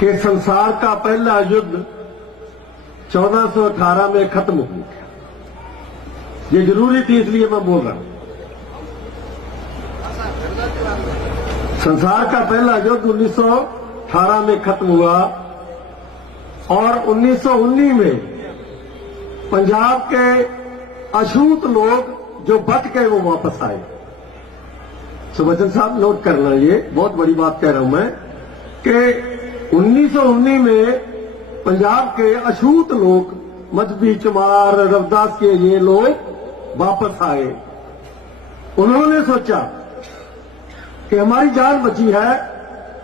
कि संसार का पहला युद्ध 1418 में खत्म हो गया। ये जरूरी थी, इसलिए मैं बोल रहा हूं। संसार का पहला युद्ध 1918 में खत्म हुआ और 1919 में पंजाब के अछूत लोग जो बच गए वो वापस आए। सुबचन साहब नोट करना, ये बहुत बड़ी बात कह रहा हूं मैं कि 1919 में पंजाब के अछूत लोग, मजहबी चमार, रविदास के ये लोग वापस आए। उन्होंने सोचा कि हमारी जान बची है,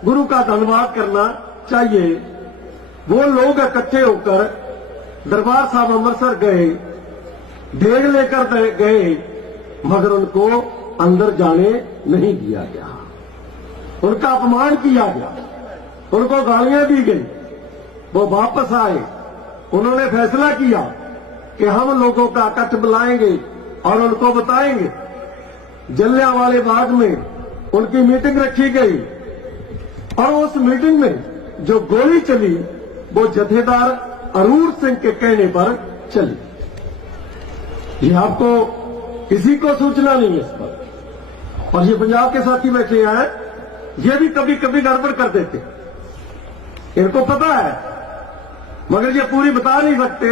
गुरु का धन्यवाद करना चाहिए। वो लोग इकट्ठे होकर दरबार साहब अमृतसर गए, देग लेकर गए, मगर उनको अंदर जाने नहीं दिया गया। उनका अपमान किया गया, उनको गालियां दी गई। वो वापस आए, उन्होंने फैसला किया कि हम लोगों का इकट्ठ बुलाएंगे और उनको बताएंगे। जलियांवाले बाग में उनकी मीटिंग रखी गई और उस मीटिंग में जो गोली चली वो जथेदार अरूर सिंह के कहने पर चली। ये आपको किसी को सूचना नहीं है इस पर। और ये पंजाब के साथी बैठे हैं, ये भी कभी कभी गड़बड़ कर देते, इनको पता है, मगर ये पूरी बता नहीं सकते।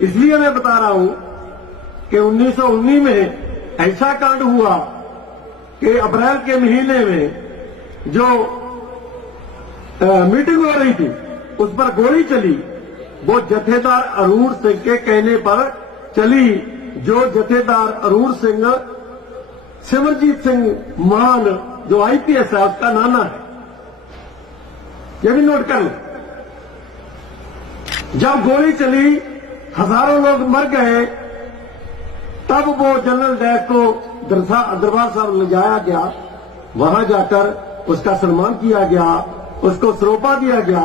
इसलिए मैं बता रहा हूं कि 1919 में ऐसा कांड हुआ कि अप्रैल के महीने में जो मीटिंग हो रही थी उस पर गोली चली। वो जथेदार अरूर सिंह के कहने पर चली। जो जथेदार अरूर सिंह सिमरजीत सिंह मान जो आईपीएस है उसका नाना है, ये भी नोट कर लो। जब गोली चली, हजारों लोग मर गए, तब वो जनरल डैश को दरबार साहब ले जाया गया। वहां जाकर उसका सम्मान किया गया, उसको सरोपा दिया गया,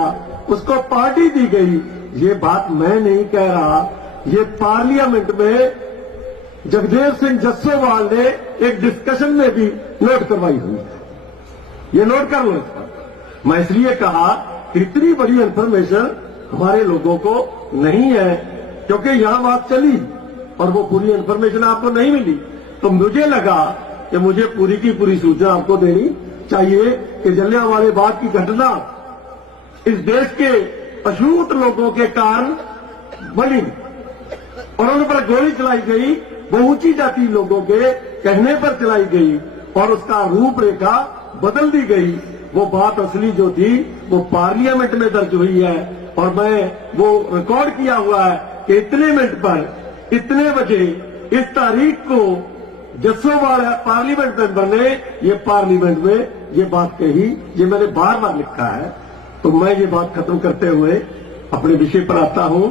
उसको पार्टी दी गई। ये बात मैं नहीं कह रहा, ये पार्लियामेंट में जगदेव सिंह जस्सोवाल ने एक डिस्कशन में भी नोट करवाई हुई है। ये नोट कर लो इस पर। मैं इसलिए कहा कि इतनी बड़ी इंफॉर्मेशन हमारे लोगों को नहीं है, क्योंकि यहां बात चली और वो पूरी इंफॉर्मेशन आपको नहीं मिली। तो मुझे लगा कि मुझे पूरी की पूरी सूचना आपको देनी चाहिए कि जलियांवाले बाग की घटना इस देश के अछूत लोगों के कारण बनी और उन पर गोली चलाई गई। वो ऊंची जाति लोगों के कहने पर चलाई गई और उसका रूपरेखा बदल दी गई। वो बात असली जो थी वो पार्लियामेंट में दर्ज हुई है और मैं वो रिकॉर्ड किया हुआ है कि इतने मिनट पर इतने बजे इस तारीख को जस्सोवाल पार्लियामेंट मेंबर ने ये पार्लियामेंट में ये बात कही। ये मैंने बार बार लिखा है। तो मैं ये बात खत्म करते हुए अपने विषय पर आता हूं